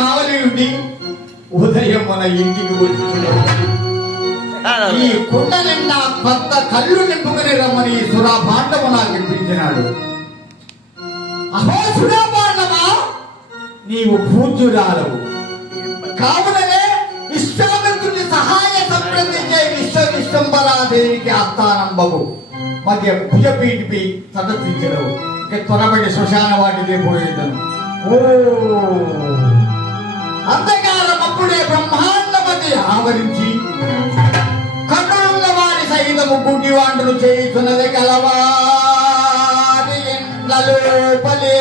కావలి ఉదయం మన ఇంటికి వచ్చున్నాడు. ఈ కుండ నిండా కొత్త కళ్ళు నింపుకుని రమ్మని సురాభాండము నాకు ఇప్పించినాడు. అహో సురాభాండమా, నీవు పూజ్యురాలవు కావుననే విశ్వామిత్రుని సహాయ సంప్రదించే విశ్వంబరాదేవికి ఆస్థానంబవు మధ్య భుజపీటిపై సదస్సించడవు. ఇక త్వరపడి శ్మశాన వాటికే పోయేదను. ఓ అంతకాలం అప్పుడే బ్రహ్మాండపతి ఆవరించి కన్నులున్న వారి సైతము గుడ్డివాండులు చేయుచున్నది కలవారి ఇండ్ల లోపలే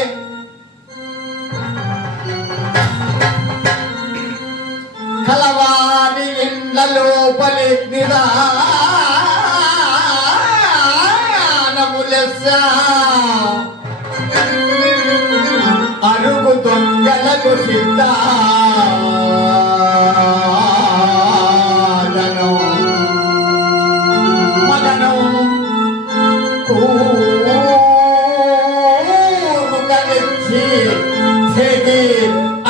కలవారి ఇండ్ల లోపలే నిదానములెస్స అరుగు దొంగలకు సిద్ధాదనం మదనం కూరుకనిచ్చి చెడి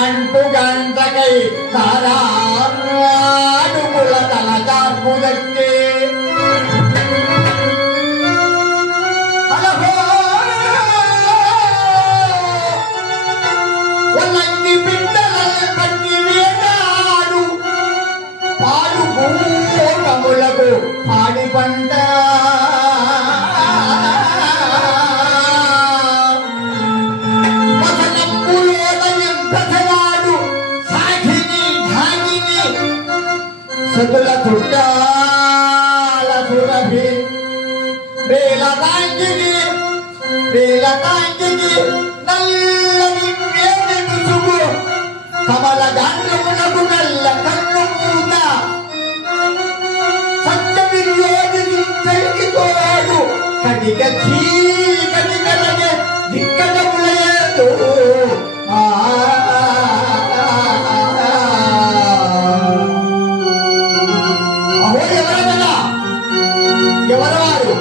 అంటు గంటకై తారాడుగుల తలకార్పు దక్కే వల్లంగి బిడ్డలను కట్టి వేటాడు పాలు భూములకు పాడి పంట సతుల చుట్టాల సురభి వేల తాంగిని నల్లని వేడి ముసుగు కమల గాండ్రమునకు నల్ల కన్ను పూత సత్య విరోధిని తోడు కటిక చీకటి కలగే దిక్కడములయేదో ఎవరవారు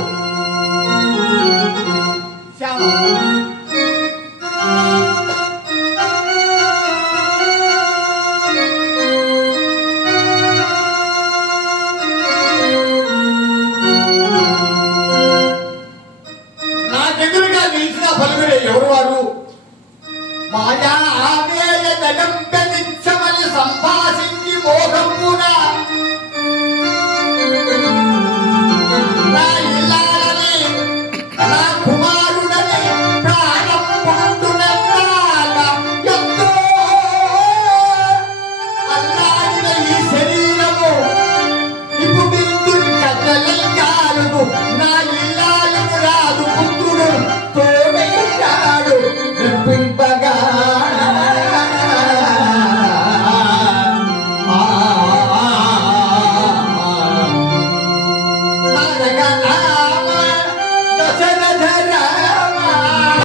నాకెదురుగా నిలిచిన పలువురే ఎవరు వారు? మాయా ఆవేయ జగంబెదించమని సంభాషించి మోహంపున